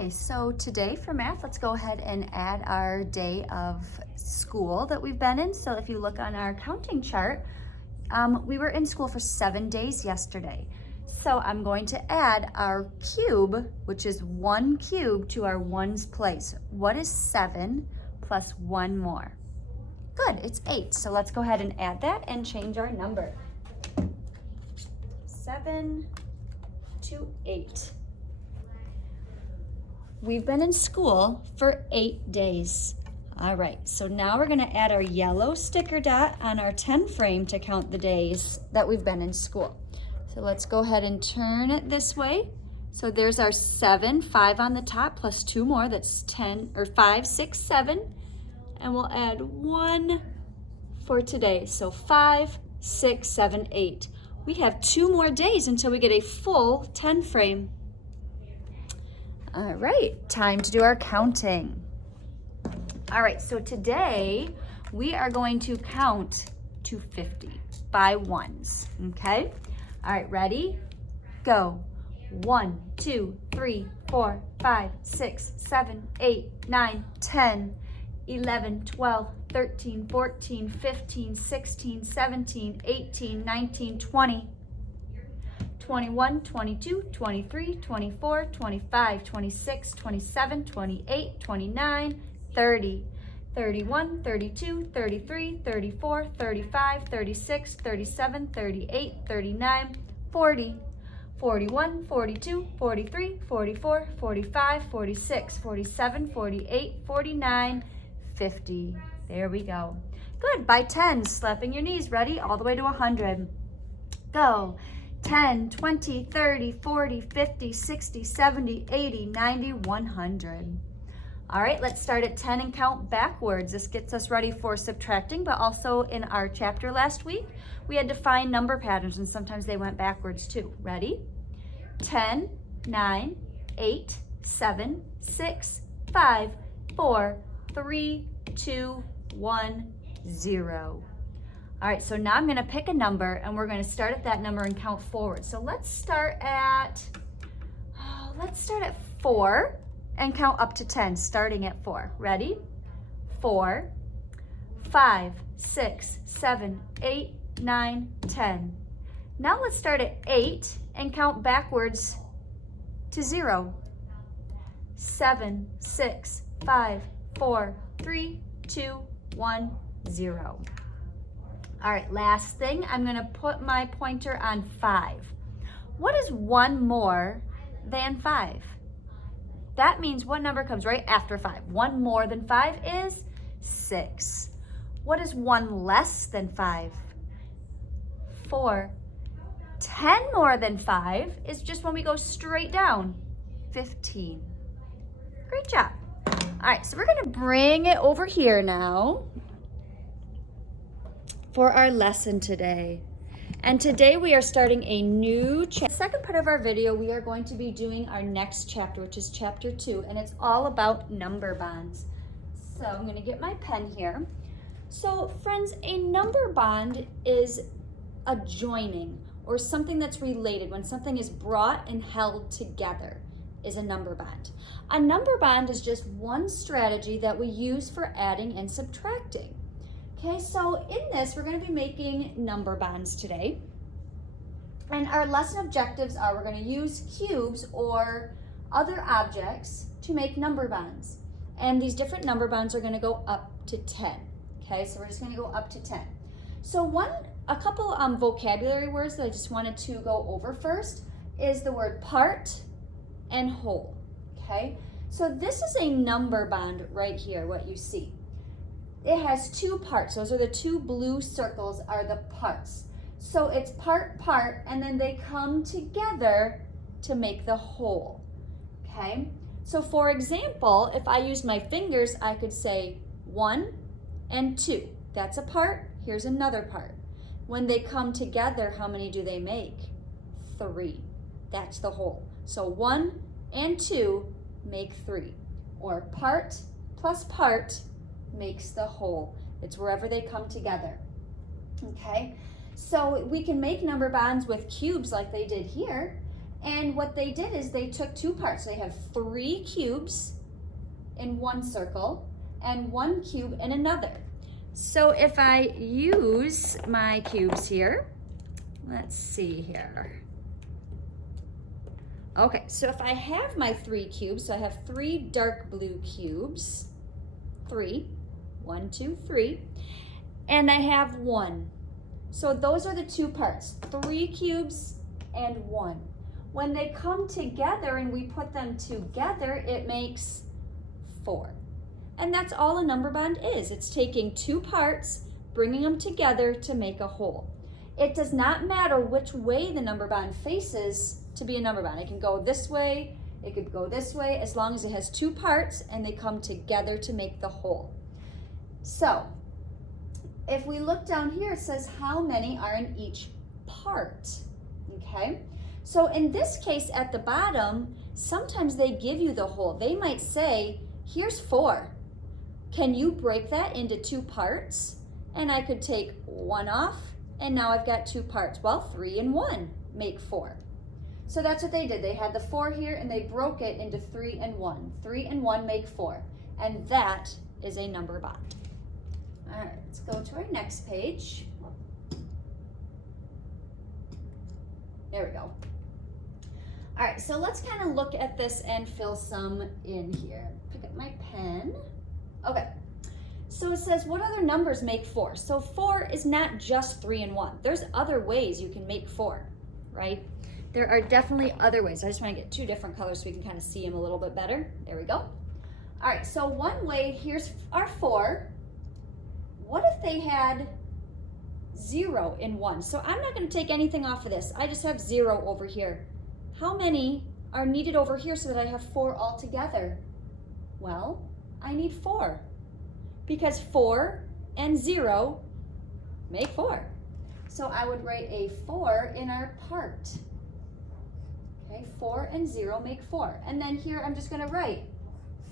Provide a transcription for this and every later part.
Okay, so today for math, let's go ahead and add our day of school that we've been in. So if you look on our counting chart, we were in school for 7 days yesterday. So I'm going to add our cube, which is 1 cube, to our ones place. What is 7 plus 1 more? Good, it's 8. So let's go ahead and add that and change our number. 7 to 8. We've been in school for 8 days. All right, so now we're gonna add our yellow sticker dot on our 10 frame to count the days that we've been in school. So let's go ahead and turn it this way. So there's our 7, 5 on the top plus 2 more, that's 10, or 5, 6, 7. And we'll add 1 for today. So 5, 6, 7, 8. We have 2 more days until we get a full 10 frame. All right, time to do our counting. All right, so today we are going to count to 50 by ones, okay? All right, ready? Go. 1, 2, 3, 4, 5, 6, 7, 8, 9, 10, 11, 12, 13, 14, 15, 16, 17, 18, 19, 20. 21, 22, 23, 24, 25, 26, 27, 28, 29, 30, 31, 32, 33, 34, 35, 36, 37, 38, 39, 40, 41, 42, 43, 44, 45, 46, 47, 48, 49, 50. There we go. Good, by 10, slapping your knees, ready? All the way to 100. Go. 10, 20, 30, 40, 50, 60, 70, 80, 90, 100. All right, let's start at 10 and count backwards. This gets us ready for subtracting, but also in our chapter last week, we had to find number patterns, and sometimes they went backwards too. Ready? 10, 9, 8, 7, 6, 5, 4, 3, 2, 1, 0. All right, so now I'm gonna pick a number and we're gonna start at that number and count forward. So let's start at 4 and count up to 10, starting at 4. Ready? 4, 5, 6, 7, 8, 9, 10. Now let's start at 8 and count backwards to 0. 7, 6, 5, 4, 3, 2, 1, 0. All right, last thing, I'm gonna put my pointer on 5. What is 1 more than 5? That means what number comes right after 5? 1 more than 5 is 6. What is 1 less than 5? 4. 10 more than 5 is just when we go straight down, 15. Great job. All right, so we're gonna bring it over here now for our lesson today. And today we are starting a new chapter. The second part of our video, we are going to be doing our next chapter, which is chapter 2, and it's all about number bonds. So I'm gonna get my pen here. So friends, a number bond is a joining or something that's related. When something is brought and held together is a number bond. A number bond is just one strategy that we use for adding and subtracting. Okay, so in this, we're gonna be making number bonds today. And our lesson objectives are we're gonna use cubes or other objects to make number bonds. And these different number bonds are gonna go up to 10. Okay, so we're just gonna go up to 10. So a couple vocabulary words that I just wanted to go over first is the word part and whole, okay? So this is a number bond right here, what you see. It has 2 parts. Those are the 2 blue circles are the parts. So it's part, and then they come together to make the whole, okay? So for example, if I use my fingers, I could say 1 and 2. That's a part, here's another part. When they come together, how many do they make? 3. That's the whole. So 1 and 2 make 3. Or part plus part makes the whole. It's wherever they come together. Okay, so we can make number bonds with cubes like they did here, And what they did is they took two parts. They have 3 cubes in one circle and 1 cube in another. So if I use my cubes here, let's see here. Okay, so if I have my 3 cubes, so I have 3 dark blue cubes, 3, 1, 2, 3, and I have 1. So those are the 2 parts, 3 cubes and 1. When they come together and we put them together, it makes 4. And that's all a number bond is. It's taking 2 parts, bringing them together to make a whole. It does not matter which way the number bond faces to be a number bond. It can go this way, it could go this way, as long as it has 2 parts and they come together to make the whole. So, if we look down here, it says how many are in each part, okay? So in this case at the bottom, sometimes they give you the whole. They might say, here's 4. Can you break that into 2 parts? And I could take 1 off, and now I've got 2 parts. Well, 3 and 1 make 4. So that's what they did. They had the 4 here, and they broke it into 3 and 1. 3 and 1 make 4, and that is a number bond. All right, let's go to our next page. There we go. All right, so let's kind of look at this and fill some in here. Pick up my pen. Okay, so it says, what other numbers make 4? So 4 is not just 3 and 1. There's other ways you can make 4, right? There are definitely other ways. I just want to get 2 different colors so we can kind of see them a little bit better. There we go. All right, so one way, here's our 4. What if they had 0 in 1? So I'm not going to take anything off of this. I just have 0 over here. How many are needed over here so that I have 4 altogether? Well, I need 4 because 4 and 0 make 4. So I would write a 4 in our part. Okay, 4 and 0 make 4. And then here I'm just going to write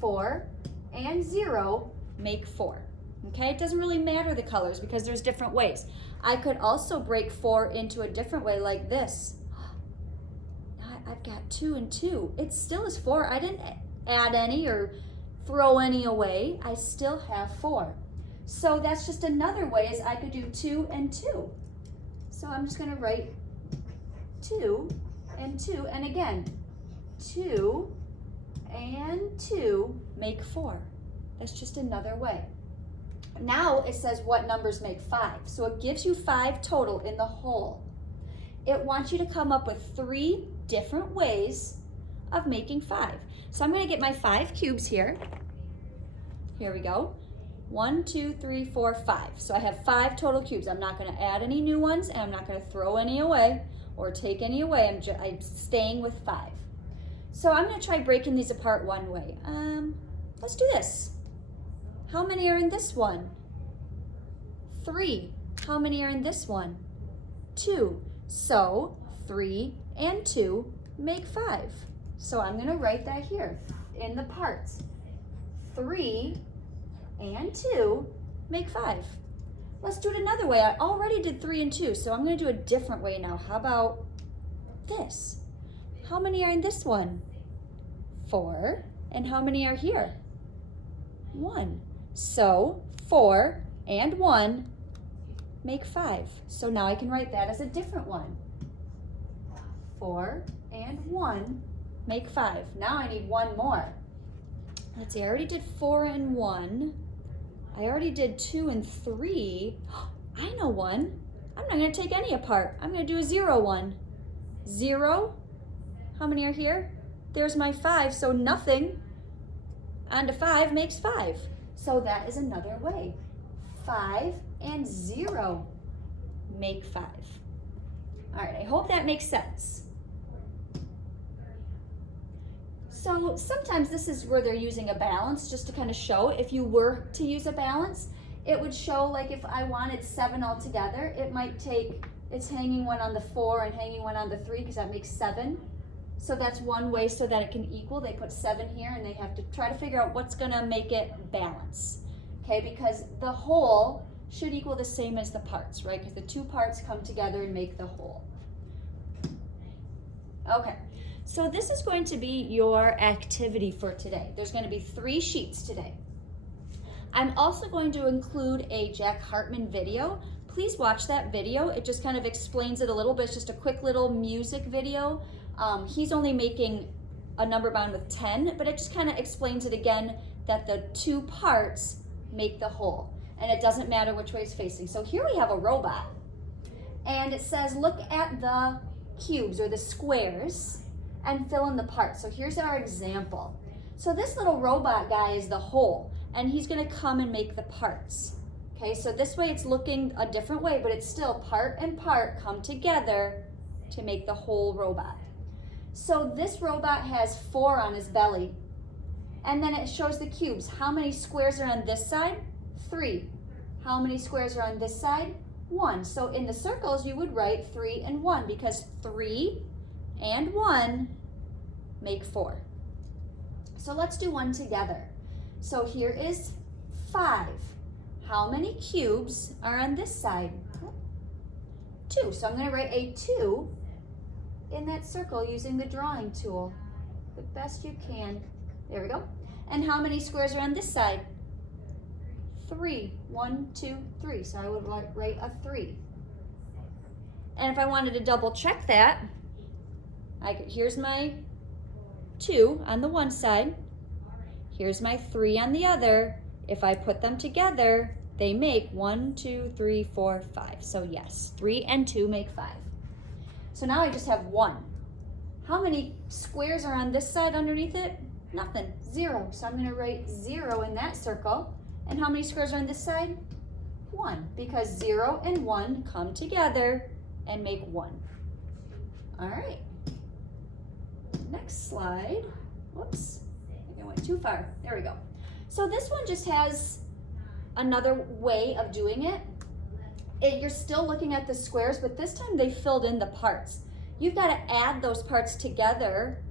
4 and 0 make 4. Okay, it doesn't really matter the colors because there's different ways. I could also break 4 into a different way like this. I've got 2 and 2. It still is 4. I didn't add any or throw any away. I still have 4. So that's just another way is I could do 2 and 2. So I'm just going to write 2 and 2. And again, 2 and 2 make 4. That's just another way. Now it says what numbers make 5. So it gives you 5 total in the whole. It wants you to come up with 3 different ways of making 5. So I'm going to get my 5 cubes here. Here we go. 1, 2, 3, 4, 5. So I have 5 total cubes. I'm not going to add any new ones, and I'm not going to throw any away or take any away. I'm staying with 5. So I'm going to try breaking these apart one way. Let's do this. How many are in this one? 3. How many are in this one? 2. So 3 and 2 make 5. So I'm going to write that here in the parts. 3 and 2 make 5. Let's do it another way. I already did 3 and 2, so I'm going to do a different way now. How about this? How many are in this one? 4. And how many are here? 1. So 4 and 1 make 5. So now I can write that as a different one. 4 and 1 make 5. Now I need 1 more. Let's see, I already did 4 and 1. I already did 2 and 3. I know one. I'm not going to take any apart. I'm going to do a 0 one. 0. How many are here? There's my 5, so nothing onto 5 makes 5. So that is another way. 5 and 0 make 5. All right, I hope that makes sense. So sometimes this is where they're using a balance just to kind of show if you were to use a balance, it would show like if I wanted 7 altogether, it might take, it's hanging one on the 4 and hanging one on the 3 because that makes 7. So that's one way so that it can equal. They put 7 here and they have to try to figure out what's gonna make it balance. Okay, because the whole should equal the same as the parts, right? Because the 2 parts come together and make the whole. Okay, so this is going to be your activity for today. There's going to be 3 sheets today. I'm also going to include a Jack Hartman video. Please watch that video. It just kind of explains it a little bit. It's just a quick little music video. He's only making a number bound with 10, but it just kind of explains it again that the 2 parts make the whole, and it doesn't matter which way it's facing. So here we have a robot, and it says look at the cubes or the squares and fill in the parts. So here's our example. So this little robot guy is the whole, and he's going to come and make the parts. Okay, so this way it's looking a different way, but it's still part and part come together to make the whole robot. So this robot has 4 on his belly, and then it shows the cubes. How many squares are on this side? 3. How many squares are on this side? 1. So in the circles you would write 3 and 1 because 3 and 1 make 4. So let's do one together. So here is 5. How many cubes are on this side? 2. So I'm going to write a 2 in that circle using the drawing tool the best you can. There we go. And how many squares are on this side? 3. 1, 2, 3. So I would write a 3. And if I wanted to double check that, here's my 2 on the one side. Here's my 3 on the other. If I put them together, they make 1, 2, 3, 4, 5. So yes, 3 and 2 make 5. So now I just have 1. How many squares are on this side underneath it? Nothing, 0. So I'm going to write 0 in that circle. And how many squares are on this side? 1, because 0 and 1 come together and make 1. All right. Next slide. Whoops, I think I went too far. There we go. So this one just has another way of doing it. You're still looking at the squares, but this time they filled in the parts. You've got to add those parts together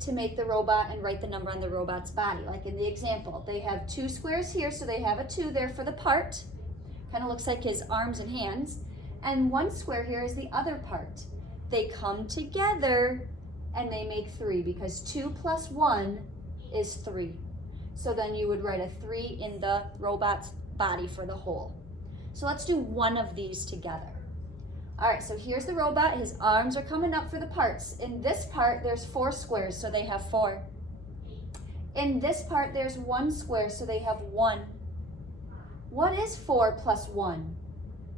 to make the robot and write the number on the robot's body. Like in the example, they have 2 squares here, so they have a 2 there for the part. Kind of looks like his arms and hands. And 1 square here is the other part. They come together and they make 3 because 2 plus 1 is 3. So then you would write a 3 in the robot's body for the whole. So let's do one of these together. All right, so here's the robot. His arms are coming up for the parts. In this part, there's 4 squares, so they have 4. In this part, there's 1 square, so they have 1. What is 4 plus 1?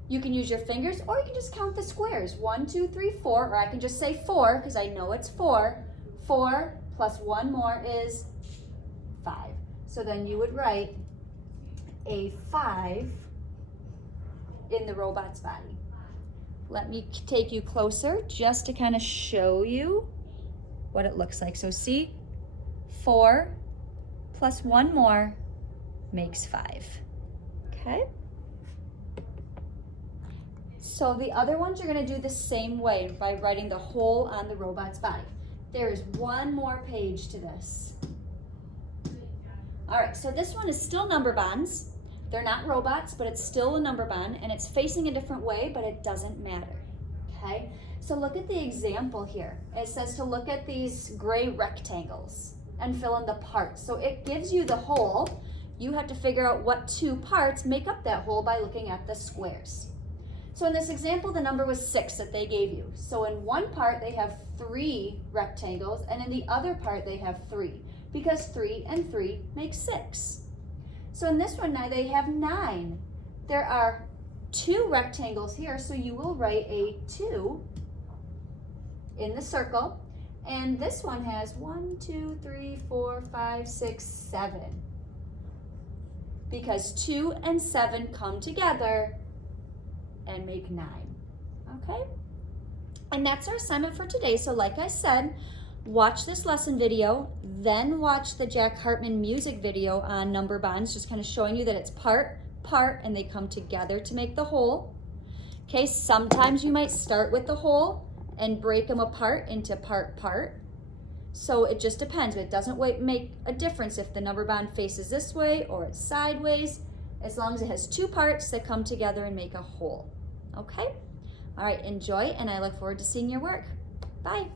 You can use your fingers, or you can just count the squares. 1, 2, 3, 4, or I can just say 4, because I know it's 4. 4 plus 1 more is 5. So then you would write a 5 in the robot's body. Let me take you closer just to kind of show you what it looks like. So see, 4 plus 1 more makes 5. Okay? So the other ones you're going to do the same way by writing the whole on the robot's body. There is one more page to this. All right, so this one is still number bonds. They're not robots, but it's still a number bond, and it's facing a different way, but it doesn't matter, okay? So look at the example here. It says to look at these gray rectangles and fill in the parts. So it gives you the whole. You have to figure out what 2 parts make up that whole by looking at the squares. So in this example, the number was 6 that they gave you. So in one part, they have 3 rectangles, and in the other part, they have 3, because 3 and 3 make 6. So in this one now, they have 9. There are 2 rectangles here, so you will write a 2 in the circle. And this one has 1, 2, 3, 4, 5, 6, 7. Because 2 and 7 come together and make 9, okay? And that's our assignment for today. So like I said, watch this lesson video, then watch the Jack Hartman music video on number bonds, just kind of showing you that it's part, and they come together to make the whole. Okay, sometimes you might start with the whole and break them apart into part. So it just depends. It doesn't make a difference if the number bond faces this way or it's sideways, as long as it has 2 parts that come together and make a whole. Okay? All right, enjoy, and I look forward to seeing your work. Bye.